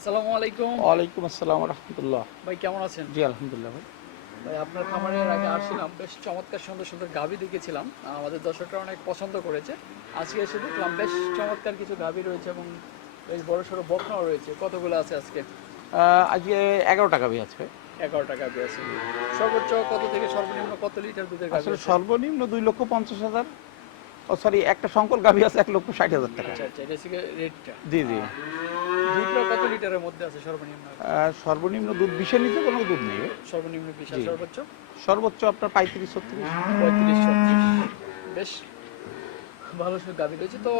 আসসালামু আলাইকুম। ওয়ালাইকুম আসসালাম রহমতুল্লাহ। ভাই কেমন আছেন? জি আলহামদুলিল্লাহ ভাই। ভাই আপনার খামারের আগে আসছিলাম বেশ চমৎকার সুন্দর সুন্দর গাভি দেখেছিলাম। আমাদের দর্শকরা অনেক পছন্দ করেছে। আজকে এসে দেখলাম বেশ চমৎকার কিছু গাভি রয়েছে এবং বেশ বড় সড়ো বকনাও রয়েছে। কতগুলো আছে আজকে? আজকে এগারো টাকা বই আছে। এগারোটা গাভি আছে। সর্বোচ্চ কত থেকে সর্বনিম্ন কত লিটার দুধের আসলে সর্বনিম্ন দুই লক্ষ পঞ্চাশ হাজার। ও সরি একটা সংকল গাভি আছে এক লক্ষ ষাট হাজার টাকা। আচ্ছা আচ্ছা রেটটা। জি জি। দুধটা কত লিটারের মধ্যে আছে সর্বনিম্ন? সর্বনিম্ন দুধ বিশের নিচে কোনো দুধ নেই। সর্বনিম্ন বিশ সর্বোচ্চ? সর্বোচ্চ আপনার পঁয়ত্রিশ ছত্রিশ। পঁয়ত্রিশ ছত্রিশ। বেশ ভালো সব গাভী রয়েছে তো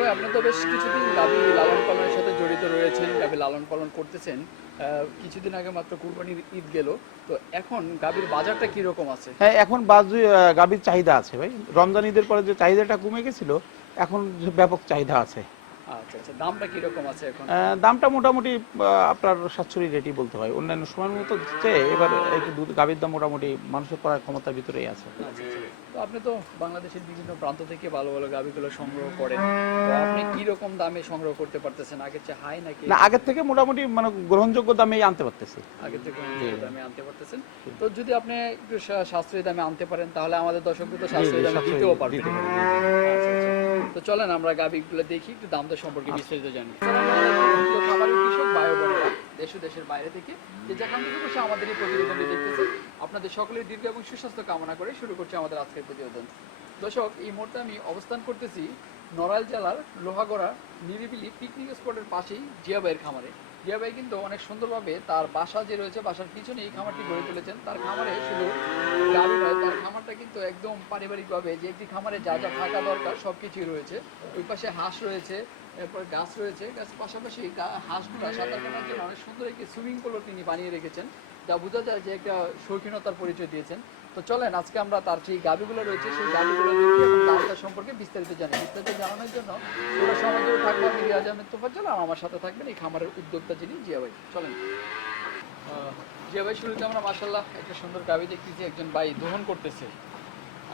ভাই আপনি তো বেশ কিছুদিন গাভী লালন পালনের সাথে জড়িত রয়েছেন গাভী লালন পালন করতেছেন। কিছুদিন আগে মাত্র কুরবানির ঈদ গেল। তো এখন গাভীর বাজারটা কি রকম আছে? হ্যাঁ এখন বাজু গাভীর চাহিদা আছে ভাই। রমজান ঈদের পরে যে চাহিদাটা কমে গেছিল এখন ব্যাপক চাহিদা আছে। আচ্ছা আচ্ছা দামটা কি আছে এখন? দামটা মোটামুটি আপনার সাতচল্লিশ রেটই বলতে হয়। অন্যান্য সময়ের মতো চেয়ে এবার একটু দুধ গাভীর দাম মোটামুটি মানুষের করার ক্ষমতার ভিতরেই আছে। আচ্ছা আচ্ছা। তো আপনি তো বাংলাদেশের বিভিন্ন প্রান্ত থেকে ভালো ভালো গাভীগুলো সংগ্রহ করেন। আপনি কি রকম দামে সংগ্রহ করতে পারতেছেন? আগের চেয়ে হাই নাকি? না আগের থেকে মোটামুটি মানে গ্রহণযোগ্য দামেই আনতে পারতেছি। আগে থেকে দামে আনতে পারতেছেন। তো যদি আপনি একটু সাশ্রয়ী দামে আনতে পারেন তাহলে আমাদের দর্শকদের তো সাশ্রয়ী দামে দিতেও পারবেন। আচ্ছা, আচ্ছা। তো চলেন আমরা গাভিগুলো দেখি একটু দাম দর সম্পর্কে বিস্তারিত জানি। কৃষক দেশ ও দেশের বাইরে থেকে যে যেখান থেকে বসে আমাদের এই প্রতিবেদনটি দেখতেছে আপনাদের সকলের দীর্ঘ এবং সুস্বাস্থ্য কামনা করে শুরু করছে আমাদের আজকের প্রতিবেদন। দর্শক এই মুহূর্তে আমি অবস্থান করতেছি নড়াইল জেলার লোহাগড়া নিরিবিলি পিকনিক স্পটের পাশেই জিয়াবাইয়ের খামারে। জিয়াবাই কিন্তু অনেক সুন্দরভাবে তার বাসা যে রয়েছে, বাসার পিছনে এই খামারটি গড়ে তুলেছেন। তার খামারে শুধু গাভী নয়, তার খামারটা কিন্তু একদম পারিবারিকভাবে যে একটি খামারে যা যা থাকা দরকার সব কিছুই রয়েছে। ওই পাশে হাঁস রয়েছে এরপর গাছ রয়েছে গাছের পাশাপাশি হাঁসগুলো সাঁতার কাটার জন্য অনেক সুন্দর একটি সুইমিং পুলও তিনি বানিয়ে রেখেছেন যা বোঝা যায় যে একটা শৌখিনতার পরিচয় দিয়েছেন। তো চলেন আজকে আমরা তার সেই গাভিগুলো রয়েছে সেই গাভিগুলো এবং সম্পর্কে বিস্তারিত জানি। বিস্তারিত জানানোর জন্য পুরো সমাজ জুড়ে থাকব আমি রিয়াজ আহমেদ তোফাজ্জল আর আমার সাথে থাকবেন এই খামারের উদ্যোক্তা যিনি জিয়া ভাই। চলেন। জিয়া ভাই শুরুতে আমরা মাসাল্লাহ একটা সুন্দর গাভি দেখতেছি একজন ভাই দোহন করতেছে।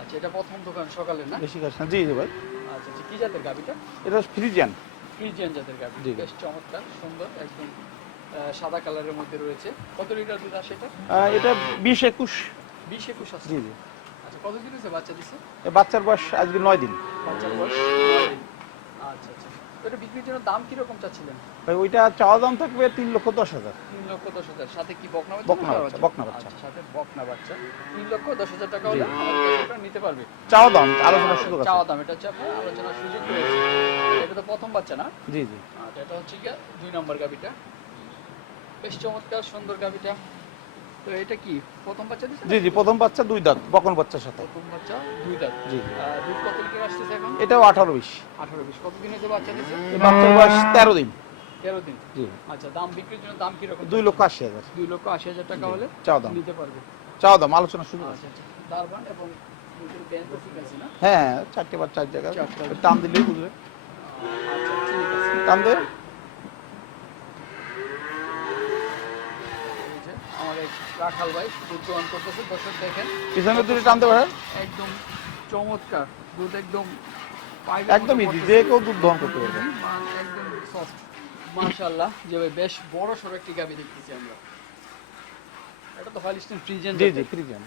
আচ্ছা এটা প্রথম দোকান সকালে না? জি জি ভাই। আচ্ছা আচ্ছা কি জাতের গাভিটা? এটা ফ্রিজিয়ান ফ্রিজিয়ান জাতের গাভি। বেশ চমৎকার সুন্দর একদম সাদা কালারের মধ্যে রয়েছে। কত লিটার দুধ আসে এটা? এটা বিশ একুশ। বিশ একুশ আছে জি জি। আচ্ছা কতদিন হয়েছে বাচ্চা দিছে? বাচ্চার বয়স আজকে নয় দিন। বাচ্চার বয়স নয় দিন। আচ্ছা আচ্ছা। এটা বিক্রির জন্য দাম কীরকম চাচ্ছিলেন? ভাই ওইটা চাওয়া দাম থাকবে তিন লক্ষ দশ হাজার। তিন লক্ষ দশ হাজার। সাথে কি বকনা বাচ্চা? বকনা বাচ্চা, বকনা বাচ্চা। আচ্ছা, সাথে বকনা বাচ্চা। তিন লক্ষ দশ হাজার টাকা হলে নিতে পারবে। চাওয়া দাম আলোচনার সুযোগ চাওয়া দাম এটা হচ্ছে আপনার আলোচনার সুযোগ রয়েছে। এটা তো প্রথম বাচ্চা না? জি জি। আচ্ছা এটা হচ্ছে গিয়া দুই নম্বর গাবিটা বেশ চমৎকার সুন্দর গাবিটা তো এটা কি প্রথম বাচ্চা জি জি প্রথম বাচ্চা দুই দাঁত বকন বাচ্চার সাথে। প্রথম বাচ্চা দুই দাঁত। জি দুধ কত লিটার আসতেছে এখন? এটাও আঠারো বিশ। আঠারো বিশ। কতদিন হয়েছে বাচ্চা এই বাচ্চার বয়স তেরো দিন। তেরো দিন। জি। আচ্ছা দাম বিক্রির জন্য দাম কীরকম? দুই লক্ষ আশি হাজার। দুই লক্ষ আশি হাজার টাকা হলে চাওয়া দাম। নিতে পারবে। চাওয়া দাম আলোচনার সুযোগ আছে। আচ্ছা আচ্ছা। দারবান এবং না? হ্যাঁ চারটে বা চার জায়গায়। দাম দিলেই বুঝবে। টান দে এক রাখাল ভাই দুধ করতেছে দর্শক দেখেন। পিছনে দুটো টানতে পারে একদম চমৎকার দুধ একদম একদম ইজি যে কেউ দুধ করতে পারবে। একদম সফট মাশাআল্লাহ যে বেশ বড় সড়ো একটি গাবি দেখতেছি আমরা। এটা তো হলিস্টিন ফ্রিজেন জি জি ফ্রিজিয়ান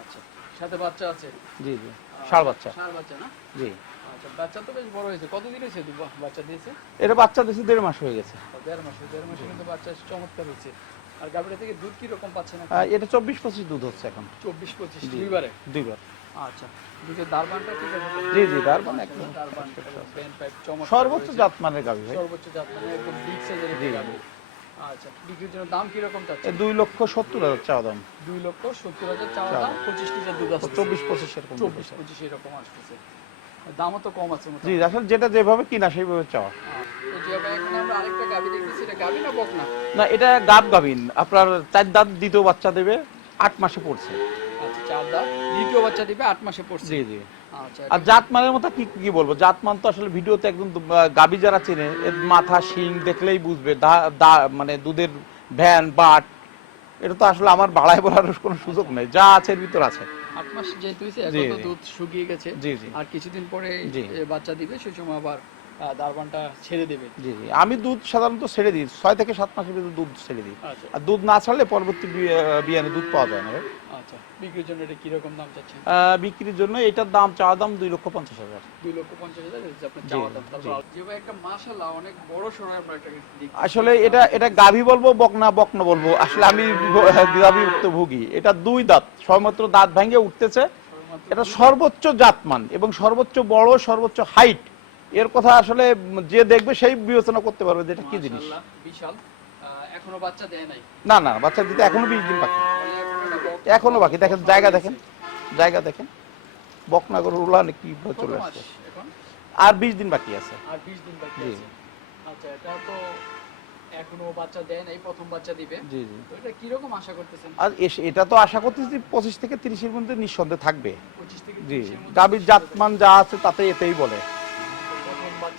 আচ্ছা সাথে বাচ্চা আছে? জি জি ষাড় বাচ্চা। ষাঁড় বাচ্চা না? জি। আচ্ছা বাচ্চা তো বেশ বড় হয়েছে। কতদিন হয়েছে বাচ্চা দিয়েছে? এটা বাচ্চা দিয়েছে দেড় মাস হয়ে গেছে। দেড় মাস দেড় মাসে কিন্তু বাচ্চা চমৎকার হয়েছে। আর গাবিটা থেকে দুধ কি রকম পাচ্ছে এটা চব্বিশ পঁচিশ দুধ হচ্ছে এখন। চব্বিশ পঁচিশ দুইবারে? দুইবার। আচ্ছা দুধের দারবানটা ঠিক আছে জি জি দারবান একদম দারবান চমৎকার সর্বোচ্চ রয়েছে। জাত ভাই। সর্বোচ্চ জাত একদম বিগ সাইজের জি। আচ্ছা বিক্রির জন্য দাম কি রকম চাচ্ছে লক্ষ সত্তর হাজার চাওয়া দাম। দুই লক্ষ সত্তর হাজার চাওয়া। দাম পঁচিশ লিটার দুধ আসছে এরকম দুধ চব্বিশ আছে। পঁচিশ এরকম আসতেছে। দামও তো কম আছে জি আসলে যেটা যেভাবে কিনা সেইভাবে চাওয়া। গাবি গাবি না এটা গাব আপনার চার দাঁত দ্বিতীয় বাচ্চা দেবে আট মাসে পড়ছে। আচ্ছা চার দাঁত দ্বিতীয় বাচ্চা দিবে আট মাসে পড়ছে। জি জি। আচ্ছা আর জাত মানের মতো কি কি বলব? জাত মান তো আসলে ভিডিওতে একদম গাভী যারা চেনে এর মাথা শিং দেখলেই বুঝবে মানে দুধের ভ্যান বাট এটা তো আসলে আমার বাড়ায় বলার কোনো সুযোগ নেই। যা আছে এর ভিতর আছে। আট মাস যেহেতু হয়েছে এখন তো দুধ শুকিয়ে গেছে। আর কিছুদিন পরে বাচ্চা দিবে সেই সময় আবার দারবানটা ছেড়ে দেবে। জি জি। আমি দুধ সাধারণত ছেড়ে দিই। ছয় থেকে সাত মাসের ভিতরে দুধ ছেড়ে দিই। আচ্ছা। আর দুধ না ছাড়লে পরবর্তী বিয়ানে দুধ পাওয়া যায় না আচ্ছা। বিক্রির জন্য এটা কীরকম দাম চাচ্ছেন? বিক্রির জন্য এটার দাম চাওয়া দাম দুই লক্ষ পঞ্চাশ হাজার। দুই লক্ষ পঞ্চাশ হাজার আপনার চাওয়া দাম। তারপর একটা মাশাল্লাহ অনেক বড় সড়ো আমরা একটা আসলে এটা এটা গাভী বলব বকনা বকনা বলব। আসলে আমি দ্বিধাবিভক্ত ভুগি এটা দুই দাঁত। সবেমাত্র দাঁত ভেঙে উঠতেছে। এটা সর্বোচ্চ জাতমান এবং সর্বোচ্চ বড় সর্বোচ্চ হাইট এর কথা আসলে যে দেখবে সেই বিবেচনা করতে পারবে যে এটা কি জিনিস। বিশাল। এখনও বাচ্চা দেয় নাই। না না বাচ্চা দিতে এখনও বিশ দিন বাকি। এখনও বাকি। দেখেন জায়গা দেখেন জায়গা দেখেন। বকনা করে উলান কি চলে আসছে। আর বিশ দিন বাকি আছে। আর বিশ দিন বাকি আছে। আচ্ছা এটা তো এখনও বাচ্চা দেয় নাই প্রথম বাচ্চা দিবে। জি জি। তো এটা কীরকম আশা করতেছেন? আর এটা তো আশা করতেছি পঁচিশ থেকে তিরিশের মধ্যে নিঃসন্দেহে থাকবে। পঁচিশ থেকে জি। 30 এর মধ্যে গাভীর জাতমান যা আছে তাতে এতেই বলে।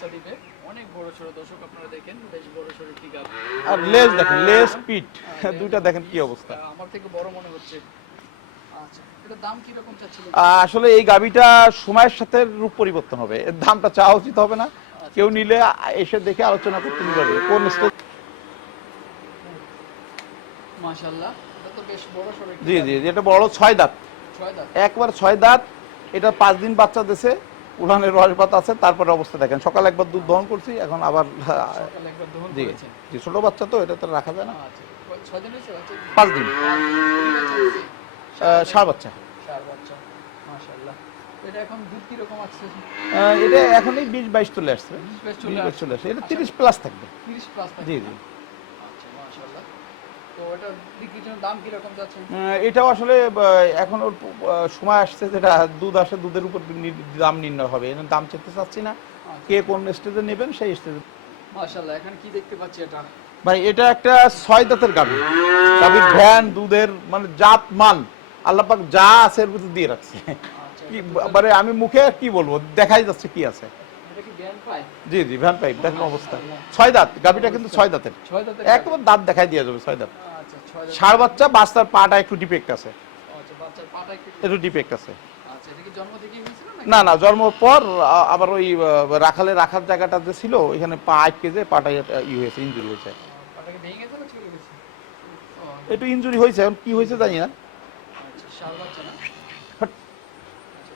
বাচ্চা দিবে অনেক বড় সড়ো দর্শক আপনারা দেখেন বেশ বড় সড়ো একটি গাভী আর লেজ দেখেন লেজ পিট হ্যাঁ, দুইটা দেখেন কি অবস্থা। আমার থেকে বড় মনে হচ্ছে। আচ্ছা আসলে এই সময়ের সাথে রূপ পরিবর্তন হবে। এর দামটা চাওয়া উচিত হবে না। কেউ নিলে এসে দেখে আলোচনা করতে পারবে কোন মাশাআল্লাহ এটা তো বেশ বড় জি জি এটা বড় ছয় দাঁত। ছয় দাঁত। একবার ছয় দাঁত এটা পাঁচ দিন বাচ্চা দিছে। উলানের রসপাত আছে তারপরে অবস্থা দেখেন। সকাল একবার দুধ দহন করছি এখন আবার জি। ছোট বাচ্চা তো এটা তো রাখা যায় না। আচ্ছা? পাঁচ দিন। সার বাচ্চা। এটা এখন দুধ কি রকম আসছে এটা এখনই বিশ বাইশ চলে আসছে। 20 বাইশ চলে আসছে। এটা তিরিশ প্লাস থাকবে। 30 প্লাস জি জি আচ্ছা মাশাআল্লাহ তো এটা বিক্রির জন্য দাম কি রকম যাচ্ছে আহ, এটাও আসলে এখন ওর সময় আসছে যেটা দুধ আসে দুধের উপর দাম নির্ণয় হবে। দাম চেতে চাচ্ছি না। কে কোন স্টেজে নেবেন সেই স্টেজে মাশাআল্লাহ এখন কি দেখতে পাচ্ছি এটা? ভাই এটা একটা ছয় দাঁতের গাভী। গাভীর ভ্যান দুধের মানে জাত মান। আল্লাপাক যা আছে এর ভিতর দিয়ে রাখছে। আচ্ছা কি মানে আমি মুখে কি বলব? দেখাই যাচ্ছে কি আছে। জি জি ভ্যান পাইপ দেখেন অবস্থা। ছয় দাঁত গাভীটা কিন্তু ছয় দাঁতের। একদম দাঁত দেখাই দিয়ে যাবে ছয় দাঁত। আচ্ছা ষাঁড় বাচ্চা বাচ্চার পাটা একটু ডিফেক্ট আছে। আচ্ছা একটু ডিফেক্ট আছে। আচ্ছা না না না জন্ম পর আবার ওই রাখালে রাখার জায়গাটা যে ছিল এখানে পা আটকে যে পাটা ই হয়েছে ইঞ্জুরি হয়েছে। গেছে ও, একটু ইঞ্জুরি হয়েছে এখন কি হয়েছে জানি না আচ্ছা ষাঁড় বাচ্চা না বাট, আচ্ছা,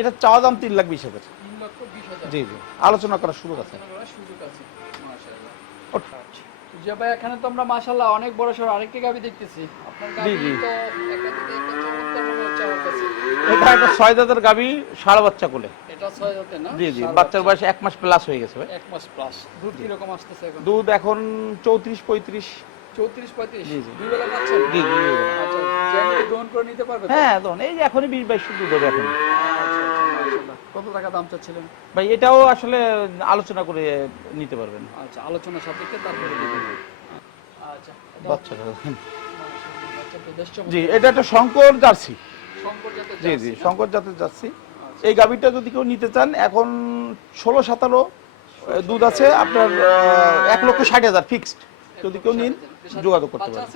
এটা চাওয়া দাম তিন লাখ বিশ হাজার। জি জি। আলোচনা করার সুযোগ আছে। জি ভাই এখানে তো আমরা অনেক বড় আরেকটি গাবি দেখতেছি। আপনার গাবি তো এটা একটা ছয় দাঁতের ষাঁড় বাচ্চা কোলে। এটা ছয় হতে না? জি জি। বাচ্চার বাচ্চা। বয়স এক মাস প্লাস হয়ে গেছে ভাই। এক মাস প্লাস দুধ কি রকম আসতেছে এখন? দুধ এখন চৌত্রিশ পঁয়ত্রিশ। চৌত্রিশ পঁয়ত্রিশ? জি, জি। দুই বেলা পাচ্ছেন জি জি জি। আচ্ছা জ্যামিটি গ্রহণ করে নিতে পারবে হ্যাঁ তখন এই যে এখনই বিশ বাইশ দুধ হবে এখন। আচ্ছা, আচ্ছা, মাশাআল্লাহ। কত টাকা দাম চাচ্ছিলেন? ভাই এটাও আসলে আলোচনা করে নিতে পারবেন। আচ্ছা আলোচনা সাপেক্ষে তারপরে আচ্ছা এটা- বাচ্চাটা। জি একটা শঙ্কর জার্সি। জি জি শঙ্কর জাতের জার্সি। আচ্ছা। এই গাভীরটা যদি কেউ নিতে চান এখন ষোলো সাতারো দুধ আছে আপনার এক লক্ষ ষাট হাজার ফিক্সড যদি কেউ নিন যোগাযোগ করতে পারেন।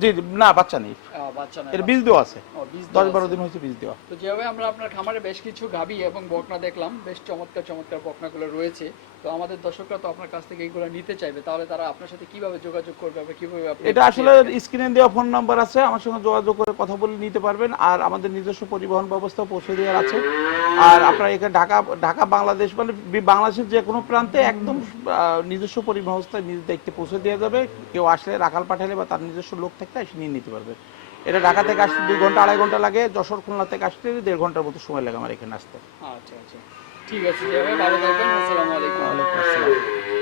জি না বাচ্চা নেই। এর বীজ দেওয়া আছে। দশ বারো দিন হয়েছে বীজ দেওয়া। তো যেভাবে আমরা আপনার খামারে বেশ কিছু গাবি এবং বকনা দেখলাম বেশ চমৎকার চমৎকার বকনাগুলো রয়েছে। তো আমাদের দর্শকরা তো আপনার কাছ থেকে এগুলো নিতে চাইবে তাহলে তারা আপনার সাথে কীভাবে যোগাযোগ করবে কীভাবে এটা আসলে স্ক্রিনে দেওয়া ফোন নাম্বার আছে আমার সঙ্গে যোগাযোগ করে কথা বলে নিতে পারবেন। আর আমাদের নিজস্ব পরিবহন ব্যবস্থা পৌঁছে দেওয়ার আছে। আর আপনার এখানে ঢাকা ঢাকা বাংলাদেশ মানে বাংলাদেশের যে কোনো প্রান্তে একদম নিজস্ব পরিবহন ব্যবস্থা নিজ দায়িত্বে পৌঁছে দেওয়া যাবে। কেউ আসলে রাখাল পাঠালে বা তার নিজস্ব লোক থাকলে এসে নিয়ে নিতে পারবে। এটা ঢাকা থেকে আসতে দুই ঘণ্টা আড়াই ঘণ্টা লাগে যশোর খুলনা থেকে আসতে দেড় ঘণ্টার মতো সময় লাগে আমার এখানে আসতে। আচ্ছা আচ্ছা। ঠিক আছে ভালো থাকবেন আসসালামু আলাইকুম। ওয়ালাইকুম আসসালাম।